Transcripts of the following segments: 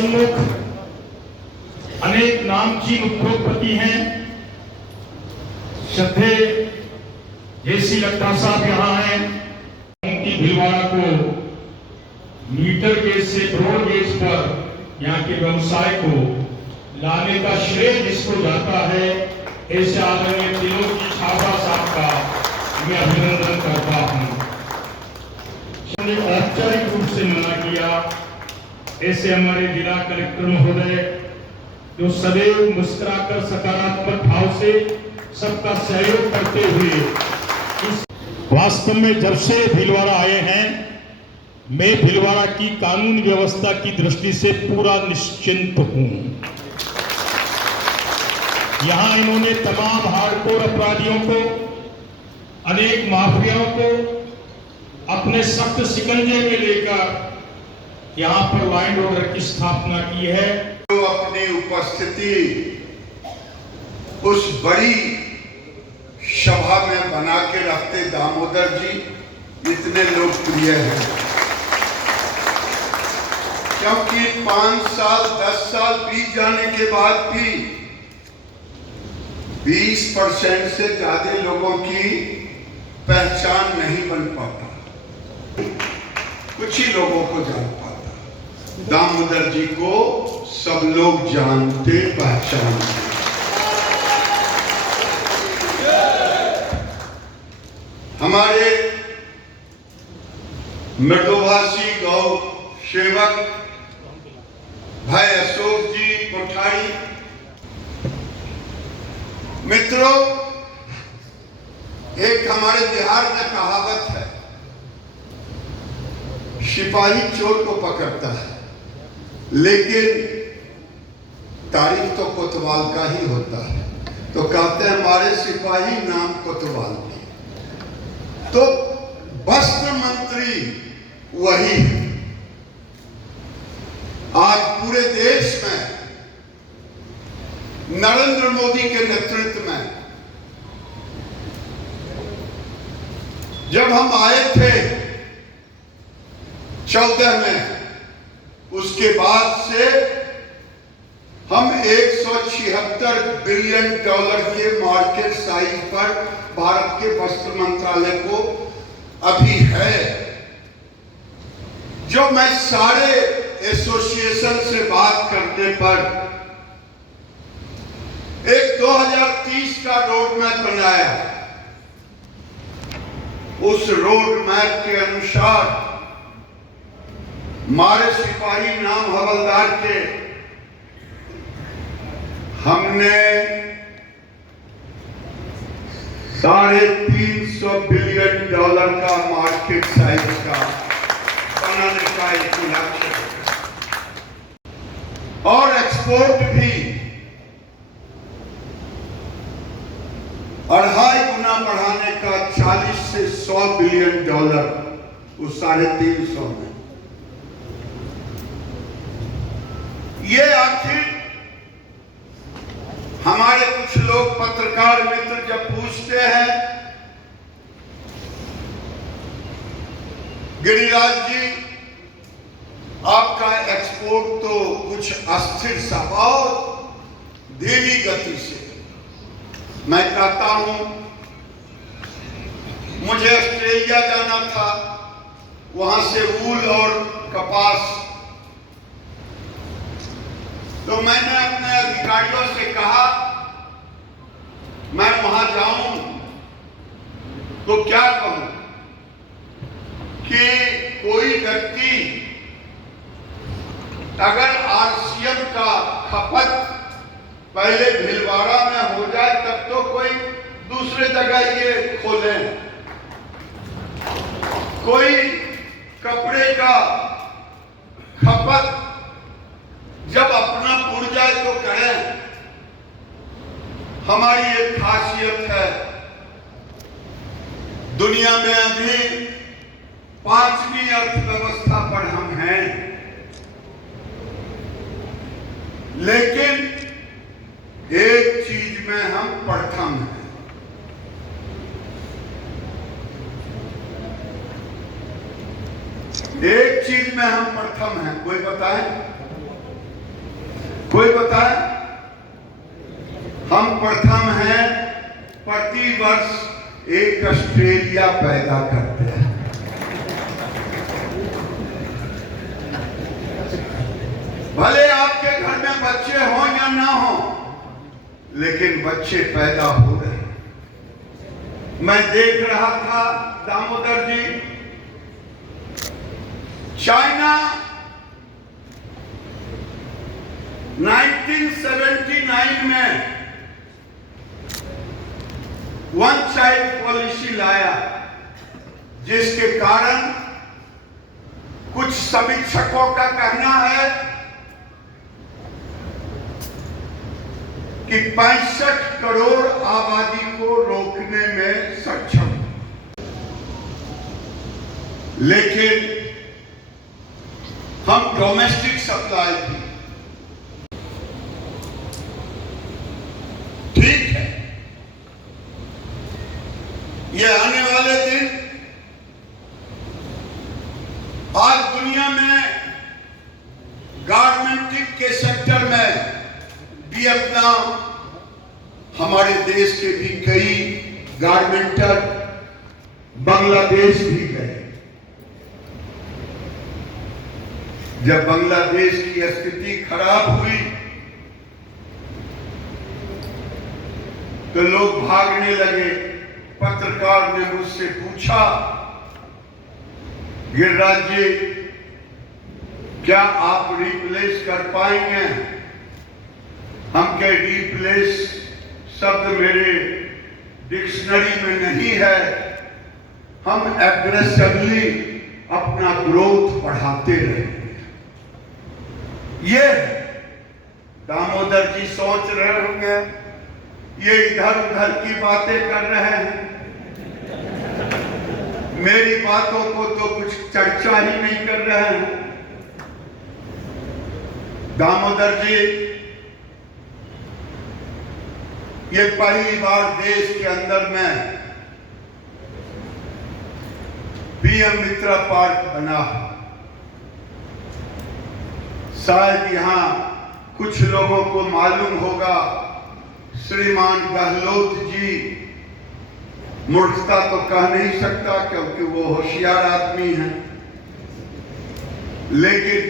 सन्मुख अनेक नामचीन उद्योगपति हैं। श्रद्धे जेसी लट्टा साहब यहाँ हैं। उनकी भीलवाड़ा को मीटर गेज से ब्रॉड गेज पर यहाँ के व्यवसाय को लाने का श्रेय जिसको जाता है, ऐसे आदरणीय त्रिलोकी छाबड़ा साहब का मैं अभिनंदन करता हूँ। औपचारिक रूप से मना किया, ऐसे हमारे जिला कलेक्टर महोदय जो सदैव मुस्कुराकर सकारात्मक भाव से सबका सहयोग करते हुए वास्तव में जब से भीलवाड़ा आए हैं, मैं भीलवाड़ा की कानून व्यवस्था की दृष्टि से पूरा निश्चिंत हूं। यहां इन्होंने तमाम हार्डकोर अपराधियों को, अनेक माफियाओं को अपने सख्त शिकंजे में लेकर यहां पर लॉ एंड ऑर्डर की स्थापना की है। जो अपनी उपस्थिति उस बड़ी सभा में बना के रखते दामोदर जी इतने लोकप्रिय हैं, क्योंकि 5 साल 10 साल बीत जाने के बाद भी 20% से ज्यादा लोगों की पहचान नहीं बन पाता, कुछ ही लोगों को जान पाता। दामोदर जी को सब लोग जानते पहचानते। हमारे मृदुभाषी गौ सेवक भाई अशोक जी कोठारी, मित्रों, एक हमारे बिहार में कहावत है, सिपाही चोर को पकड़ता है लेकिन तारीख तो कोतवाल का ही होता है। तो कहते हैं हमारे सिपाही नाम कोतवाल की, तो वस्त्र मंत्री वही है। आज पूरे देश में नरेंद्र मोदी के नेतृत्व में जब हम आए थे 14 में, उसके बाद से हम 176 बिलियन डॉलर के मार्केट साइज पर भारत के वस्त्र मंत्रालय को अभी है। जो मैं सारे एसोसिएशन से बात करने पर एक 2030 का रोड मैप बनाया, उस रोड मैप के अनुसार हमारे सिपाही नाम हवलदार के हमने 350 बिलियन डॉलर का मार्केट साइज का बनाने का एक लक्ष्य और एक्सपोर्ट भी 2.5 गुना बढ़ाने का 40 से 100 बिलियन डॉलर उस 350 में। ये आखिर हमारे कुछ लोग पत्रकार मित्र जब पूछते हैं, गिरिराज जी आपका एक्सपोर्ट तो कुछ अस्थिर सा और धीमी गति से, मैं कहता हूं मुझे ऑस्ट्रेलिया जाना था, वहां से ऊल और कपास, तो मैंने अपने अधिकारियों से कहा मैं वहां जाऊं तो क्या कहूं कि कोई व्यक्ति अगर आरसीएम का खपत पहले भीलवाड़ा में हो जाए तब तो कोई दूसरे जगह ये खोले, कोई कपड़े का खपत जब अपना उड़ जाए तो करें। हमारी एक खासियत है, दुनिया में अभी 5वीं अर्थव्यवस्था पर हम हैं, लेकिन एक चीज में हम प्रथम हैं, एक चीज में हम प्रथम हैं। कोई बताए? कोई बताए? हम प्रथम हैं, प्रति वर्ष एक ऑस्ट्रेलिया पैदा करते हैं। भले आपके घर में बच्चे हों या ना हो, लेकिन बच्चे पैदा हो रहे हैं। मैं देख रहा था दामोदर जी, चाइना 1979 में वन चाइल्ड पॉलिसी लाया, जिसके कारण कुछ समीक्षकों का कहना है कि 65 करोड़ आबादी को रोकने में सक्षम, लेकिन हम डोमेस्टिक सप्लाई की, ठीक है। ये आने वाले दिन, आज दुनिया में गारमेंटिंग के सेक्टर में वियतनाम, हमारे देश के भी कई गारमेंटर बांग्लादेश भी गए। जब बांग्लादेश की स्थिति खराब हुई तो लोग भागने लगे। पत्रकार ने मुझसे पूछा, गिरिराज जी, क्या आप रिप्लेस कर पाएंगे? हम कह, रिप्लेस शब्द मेरे डिक्शनरी में नहीं है। हम एग्रेसिवली अपना ग्रोथ बढ़ाते रहेंगे। ये दामोदर जी सोच रहे होंगे, ये इधर उधर की बातें कर रहे हैं, मेरी बातों को तो कुछ चर्चा ही नहीं कर रहे हैं। दामोदर जी, ये पहली बार देश के अंदर में पीएम मित्रा पार्क बना। शायद यहां कुछ लोगों को मालूम होगा, श्रीमान गहलोत जी, मूर्खता तो कह नहीं सकता क्योंकि वो होशियार आदमी हैं, लेकिन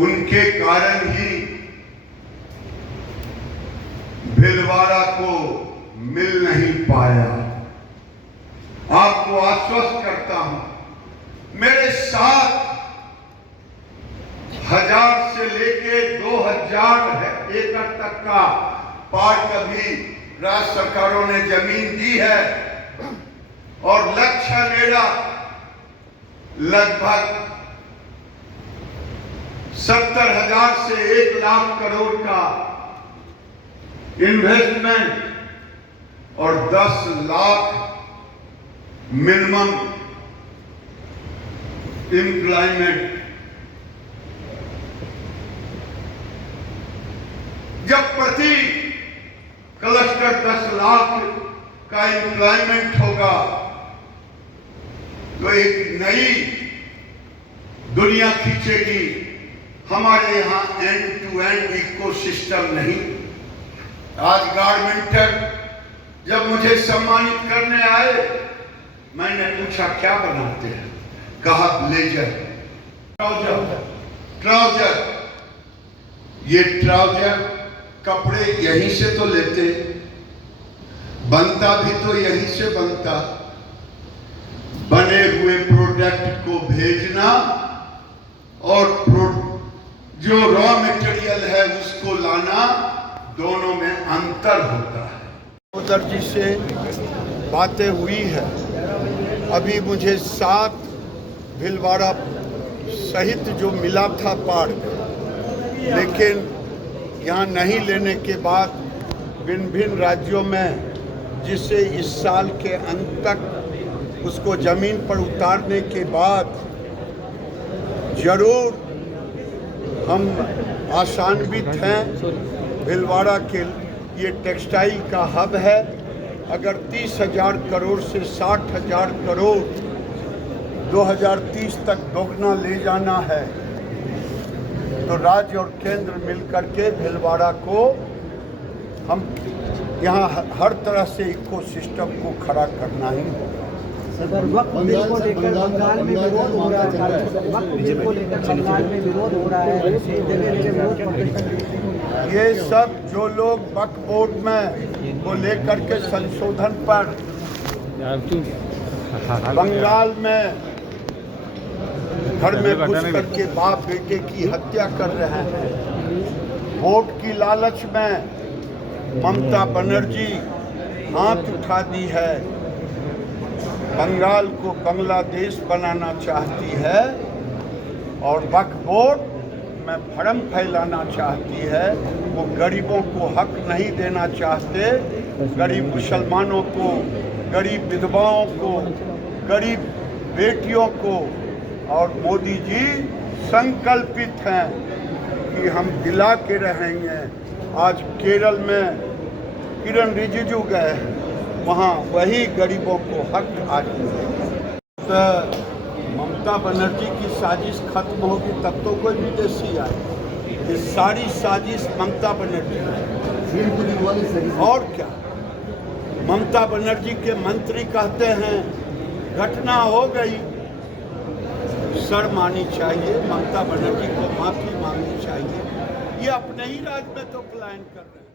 उनके कारण ही भीलवाड़ा को मिल नहीं पाया। आपको आश्वस्त करता हूं, मेरे साथ 1000 से लेके 2000 एकड़ तक का पार्क अभी राज्य सरकारों ने जमीन दी है, और लक्ष्य है मेरा लगभग 70,000 से 1 लाख करोड़ का इन्वेस्टमेंट और 10 लाख मिनिमम एम्प्लॉयमेंट। जब प्रति क्लस्टर 10 लाख का एम्प्लॉयमेंट होगा तो एक नई दुनिया खींचेगी। हमारे यहां एंड टू एंड इकोसिस्टम नहीं। आज गारमेंटर जब मुझे सम्मानित करने आए, मैंने पूछा क्या बनाते हैं? कहा ब्लेजर, ट्राउजर। ये ट्राउजर कपड़े यहीं से तो लेते, बनता भी तो यहीं से बनता। बने हुए प्रोडक्ट को भेजना और जो रॉ मटेरियल है उसको लाना, दोनों में अंतर होता है। दामोदर जी से बातें हुई है। अभी मुझे 7 भीलवाड़ा सहित जो मिला था पार्क, लेकिन यहाँ नहीं लेने के बाद भिन्न भिन्न राज्यों में, जिससे इस साल के अंत तक उसको ज़मीन पर उतारने के बाद जरूर हम आशान्वित हैं। भीलवाड़ा के ये टेक्सटाइल का हब है। अगर 30,000 करोड़ से 60,000 करोड़ 2030 तक दोगुना ले जाना है तो राज्य और केंद्र मिलकर के भीलवाड़ा को हम यहाँ हर तरह से इकोसिस्टम को खड़ा करना ही होगा। सदर वक्त बिल को लेकर बंगाल में विरोध हो रहा है, वक्त बिल को लेकर बंगाल में विरोध हो रहा है, विरोध प्रदर्शन। ये सब जो लोग वक्फ बोर्ड में को लेकर के संशोधन पर बंगाल में घर में घुस करके बाप बेटे की हत्या कर रहे हैं, वोट की लालच में ममता बनर्जी हाथ उठा दी है, बंगाल को बांग्लादेश बनाना चाहती है और वक्फ बोर्ड में भ्रम फैलाना चाहती है। वो गरीबों को हक नहीं देना चाहते, गरीब मुसलमानों को, गरीब विधवाओं को, गरीब बेटियों को। और मोदी जी संकल्पित हैं कि हम दिला के रहेंगे। आज केरल में किरण रिजिजू गए हैं, वहाँ वही गरीबों को हक आज तो ममता बनर्जी की साजिश खत्म होगी तब तो कोई विदेशी आए। ये सारी साजिश ममता बनर्जी की। और क्या, ममता बनर्जी के मंत्री कहते हैं घटना हो गई, शर्म आनी चाहिए, ममता बनर्जी को माफी मांगनी चाहिए। ये अपने ही राज्य में तो प्लान कर रहे हैं।